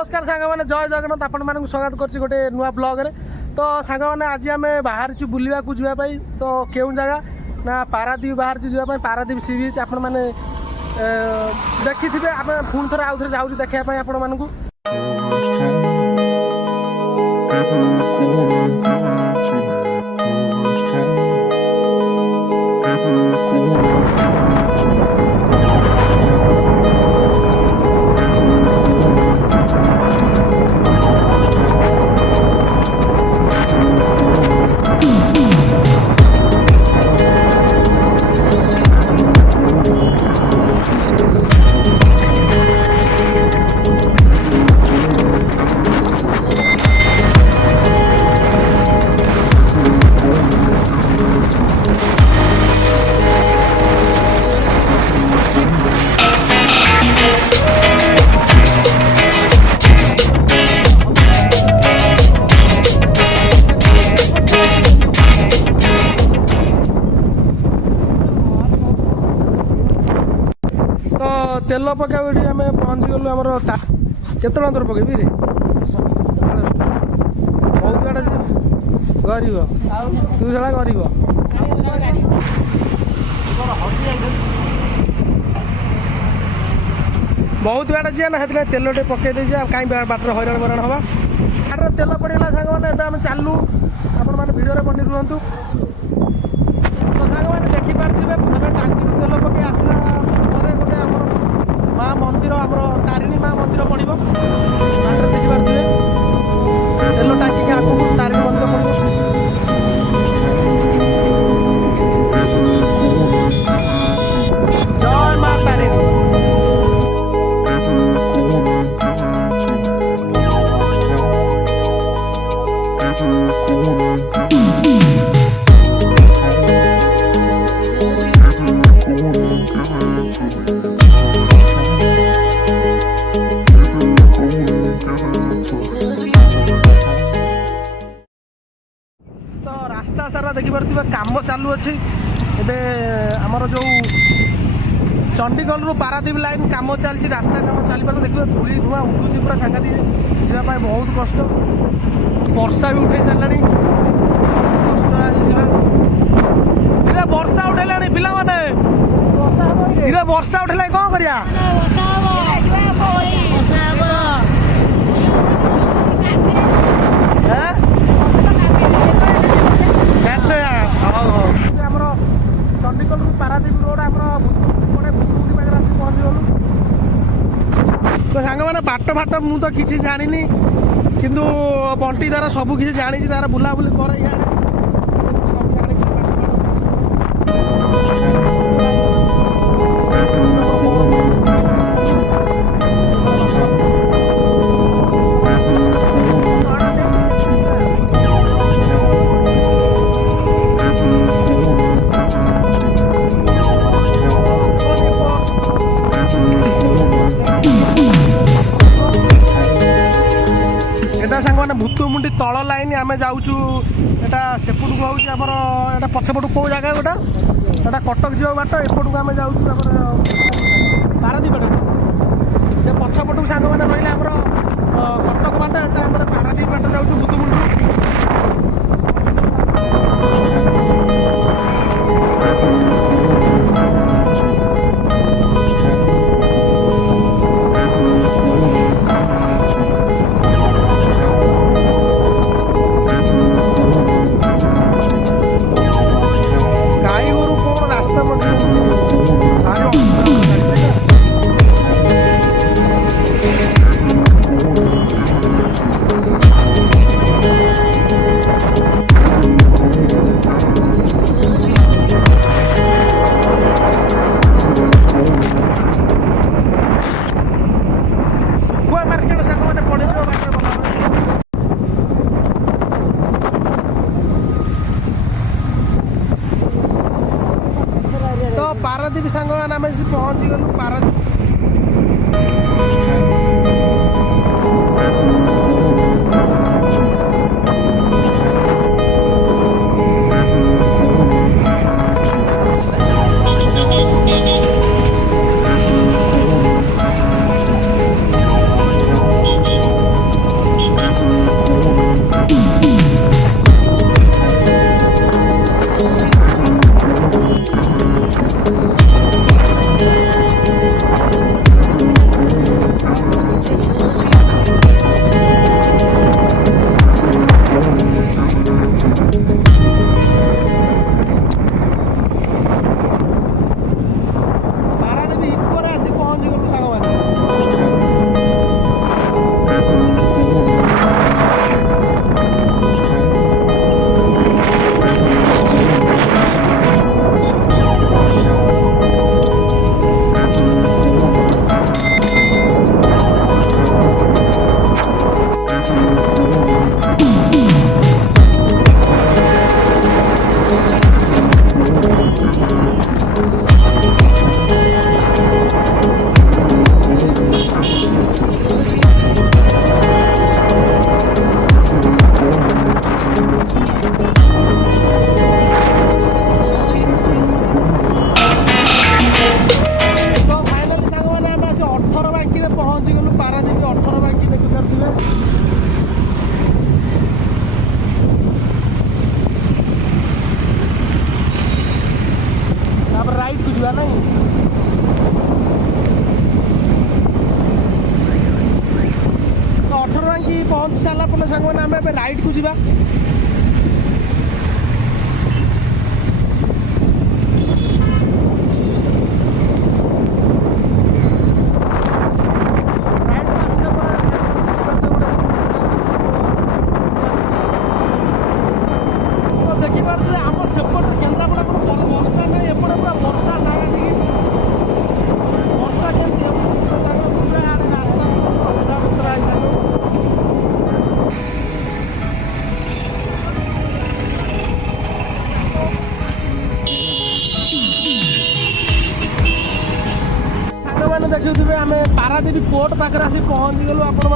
नमस्कार सांग मैंने जय जगन्नाथ आपण मानक स्वागत कर गोटे नुआ ब्लॉग रे। तो सांग मैंने आज आम बाहर बुलवा को जावाई तो केउं जगह ना पारादीप बाहर जावाई पारादीप सी बीच आपण मैंने देखी थे आम पुणी थर आउ थे जाऊँ देखापी आपण मानक तेल पकाई आम पहुँची गलु आमर केत अंतर पकईबी रे बहुत गाड़ा गरीब तू साला गरीब बहुत गाड़ा जी ना से तेल टे पकई दे कहीं बाटर हईराण बराण हवा गाड़ी तेल पड़ेगा सांग मैंने आम चलू आपण मैंने भिडियो बनी रुहतु तो सांग मैंने देखिपारे आम टांकी तेल पकई आसला माँ मंदिर आम तारिणी माँ मंदिर पड़ो देखिपारे तेल टाँकी के आगे तारिणी मंदिर पड़ो जय माँ तारिणी। रास्ता सारा देखिपार काम चालू अच्छी एमर जो चंडीगढ़ रु पारादीप लाइन काम चलती रास्ता काम चली पार देखिए धूली धुआं उड़ूची पूरा सांघातिक जावाई बहुत कष्ट वर्षा भी उठे सारा कष्ट धीरे वर्षा उठेला पिला माने धीरे वर्षा उठेला कौन करिया चंडीगढ़ पारादीप रोड आम भूतुमुंडी पाखे आसी पहुँची गलु तो सांग मैंने बाट फाट मु तो किसी जानी किंतु बंटी तार सब किसी जानी तार बुलाबुली कर भूतुमुंडी तल लाइन आम जाऊँ एटा सेपट को हूँ आमर एटा पछपट कौ जगह गोटा एटा कटक जा बाट एपट को आम जाऊँ पारादीप से पछपट को सांग मैंने रही आमर कटक बाट एटा आम पारादीप बाट जाऊँ भूतुमुंडी पारादीप सांग आम पहुँची गलु पारादीप ସେଇଠୁ ଯିବା। ଦେଖିପାରୁଥିଲେ ଆମ ସେପଟେ କେନ୍ଦ୍ରାପଡ଼ା ପୁରା ବର୍ଷା ନାହିଁ, ଏପଟେ ପୁରା ବର୍ଷା ସାଙ୍ଗା ବର୍ଷା କେମିତି ହେବ ପୁରା ଆଡ଼େ ରାସ୍ତା ଅଧାବସ୍ଥା ସାଙ୍ଗମାନେ ଦେଖୁଥିବେ ଆମେ ପାରାଦ୍ୱୀପ ପୋର୍ଟ ପାଖରେ ଆସି ପହଞ୍ଚିଗଲୁ। ଆପଣ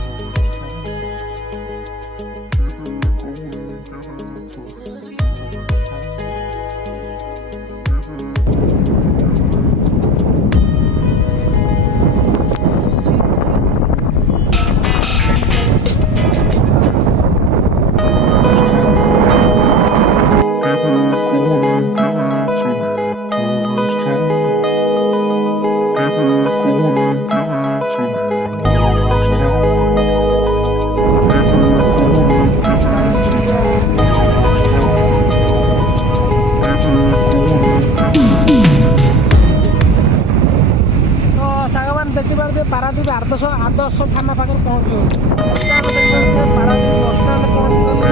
ଦେଖିପାରୁଥିବେ ପାରାଦ୍ୱୀପ ଆଦର୍ଶ ଥାନା ପାଖରେ ପହଞ୍ଚିଗଲୁ। ପାରାଦ୍ୱୀପ ବସଷ୍ଟାଣ୍ଡ ପହଞ୍ଚିଗଲୁ।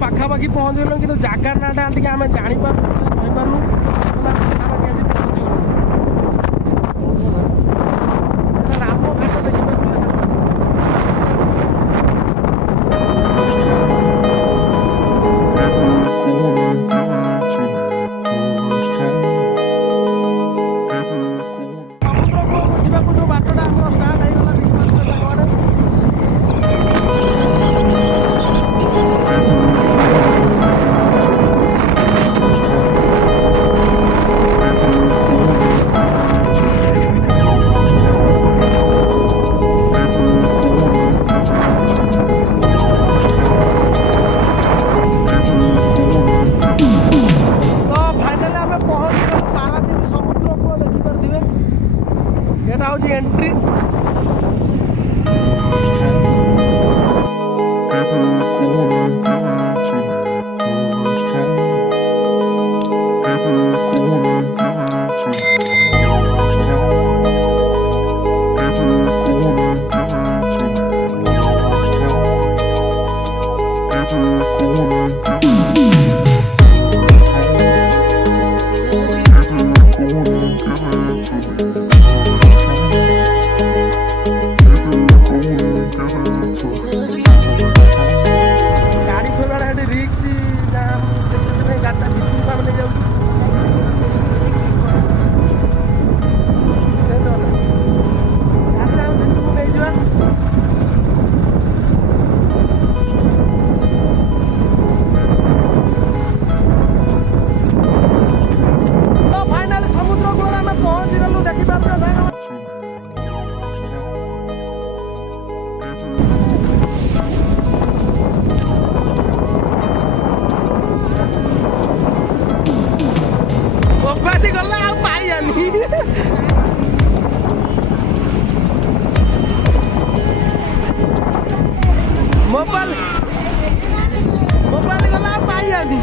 ପାଖାପାଖି ପହଞ୍ଚିଗଲୁ, କିନ୍ତୁ ଜାଗା ନାଁଟା ଟିକେ ଆମେ ଜାଣିପାରୁନୁ, କହିପାରୁନୁ। ପାଖାପାଖି ଆସି ପହଞ୍ଚିଗଲୁ। ରାମଘାଟ ଦେଖିପାରୁଥିଲେ ସମୁଦ୍ର କୂଳକୁ ଯିବାକୁ ଯୋଉ ବାଟଟା ଆମର ଷ୍ଟାର୍ଟ ହେଇଗଲା, ଦେଖିପାରୁଥିଲେ ସାଙ୍ଗମାନେ। এটা হচ্ছে এন্ট্রি। ଗଲା ଆଉ ପାଇଆନି। ମୋବାଇଲ ଗଲା ଆଉ ପାଇଆନି।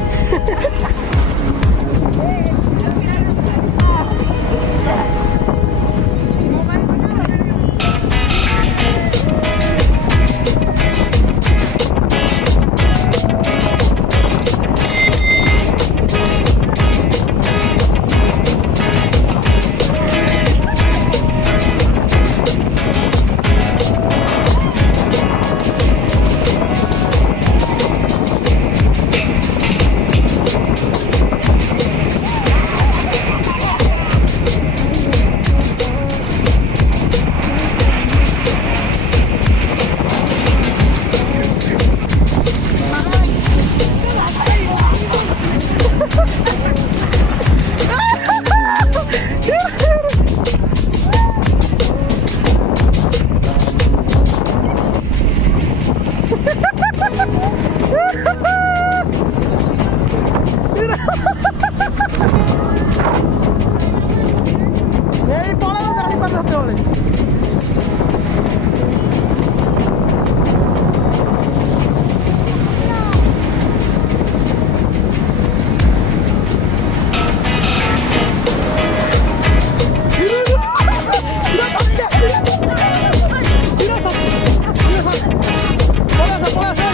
ଆସ ପଳା ଆସ